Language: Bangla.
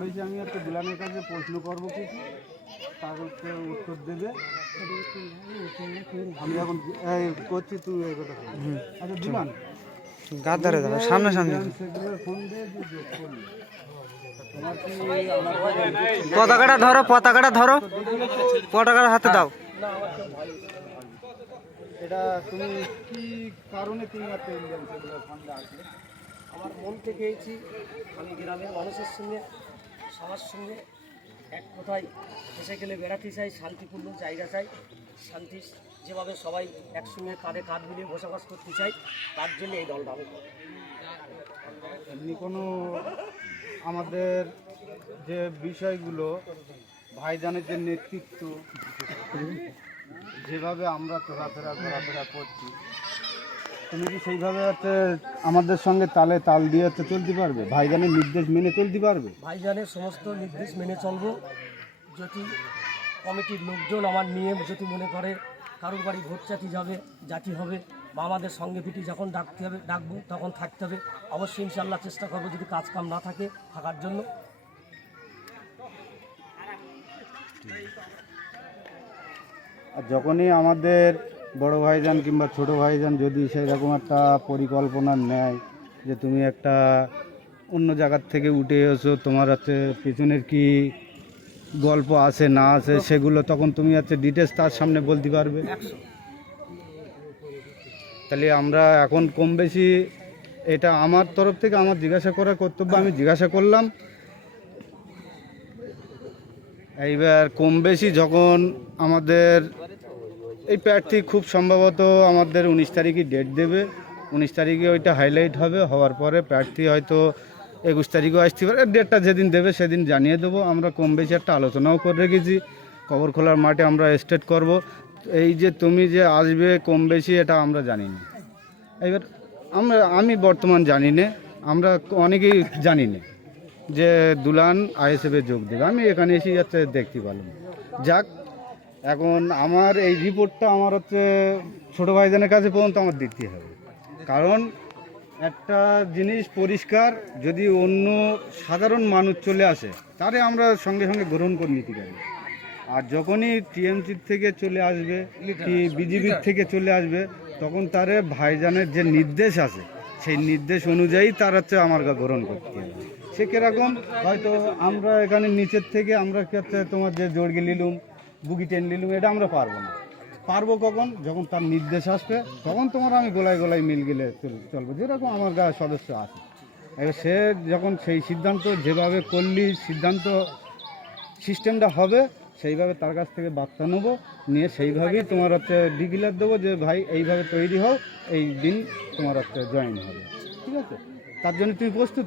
বেশি আমি একটা দুলানের কাছে প্রশ্ন করব কিছু। উত্তর দেবে। আমি এখন করছি তুই এই কথা বল। আচ্ছা দুলান গাছ ধরে ধরো সামনে। সামনে পতাকাটা ধরো পতাকাটা ধরো। পতাকাটা হাতে দাও। এটা তুমি কি কারণে তুমি একটা ইন্ডিয়ান সেগুলোর ফান্ডে আসলে আমার মন থেকে গেছি আমি গ্রামের মানুষের সঙ্গে সবার সঙ্গে এক কথায় এসে গেলে বেড়াতে চাই শান্তিপূর্ণ জায়গা চাই শান্তি যেভাবে সবাই একসঙ্গে কাঁধে কাঁধ মিলিয়ে বসবাস করতে চাই তার জন্য এই দলটা আমি এমনি কোনো আমাদের যে বিষয়গুলো ভাইজানের যে নেতৃত্ব যেভাবে আমরা চলাফেরা, ঘোরাফেরা করছি, তুমি কি সেইভাবে হচ্ছে আমাদের সঙ্গে তালে তাল দিয়ে হচ্ছে চলতে পারবে? ভাইজানের নির্দেশ মেনে চলতে পারবে? ভাইজানের সমস্ত নির্দেশ মেনে চলবো। যদি কমিটির লোকজন আমার নিয়ে যদি মনে করে, কারোর বাড়ি ভোট চাটি যাবে জাতি হবে, বা আমাদের সঙ্গে পিটি যখন ডাকতে হবে, ডাকবো, তখন থাকতে হবে। অবশ্যই ইনশাল্লাহ চেষ্টা করব যদি কাজ কাম না থাকে থাকার জন্য। আর যখনই আমাদের বড় ভাইজান কিংবা ছোট ভাইজান যদি সেরকম একটা পরিকল্পনা নেয় যে তুমি একটা অন্য জায়গার থেকে উঠে এসো, তোমার হচ্ছে পিছনের কি গল্প আছে, না আছে, সেগুলো তখন তুমি হচ্ছে ডিটেলস তার সামনে বলতে পারবে। তাহলে আমরা এখন কম বেশি এটা আমার তরফ থেকে আমার জিজ্ঞাসা করার কর্তব্য, আমি জিজ্ঞাসা করলাম। এইবার কম বেশি যখন আমাদের এই প্রার্থী খুব সম্ভবত আমাদের উনিশ তারিখে ডেট দেবে। উনিশ তারিখে ওইটা হাইলাইট হবে, হওয়ার পরে প্রার্থী হয়তো একুশ তারিখেও আসতে পারে। ডেটটা যেদিন দেবে সেদিন জানিয়ে দেবো। আমরা কম বেশি একটা আলোচনাও করে রেখেছি। কবর খোলার মাঠে আমরা স্টেট করব। এই যে তুমি যে আসবে কম বেশি, এটা আমরা জানি না এবার আমরা, আমি বর্তমান জানি না। আমরা অনেকেই জানি না। যে দুলান আইএসএফে যোগ দেবে আমি এখানে এসে যাচ্ছে দেখতে পেলাম। যাক, এখন আমার এই রিপোর্টটা আমার হচ্ছে ছোটো ভাইজানের কাছে পর্যন্ত আমার দিতে হবে। কারণ একটা জিনিস পরিষ্কার, যদি অন্য সাধারণ মানুষ চলে আসে, তারে আমরা সঙ্গে সঙ্গে গ্রহণ করে নিতে পারি। আর যখনই টিএমসির থেকে চলে আসবে কি বিজেপির থেকে চলে আসবে, তখন তারে ভাইজানের যে নির্দেশ আছে, সেই নির্দেশ অনুযায়ী তার হচ্ছে আমার গ্রহণ করতে হবে। সে কীরকম? হয়তো আমরা এখানে নিচের থেকে আমরা কি হচ্ছে তোমার যে জড়গে নিলুম বুগি টেন নিলুম এটা আমরা পারব না। পারব কখন? যখন তার নির্দেশ আসবে তখন তোমার আমি গোলায় গোলায় মিল গেলে চল- চলবো। যেরকম আমার গায়ে সদস্য আছে। এবার সে যখন সেই সিদ্ধান্ত যেভাবে করলি সিদ্ধান্ত সিস্টেমটা হবে সেইভাবে তার কাছ থেকে বার্তা নেব। নিয়ে সেইভাবেই তোমার হচ্ছে ডিক্লেয়ার দেবো যে ভাই এইভাবে তৈরি হও এই দিন তোমার হচ্ছে জয়েন হবে। ঠিক আছে? তার জন্য তুমি প্রস্তুত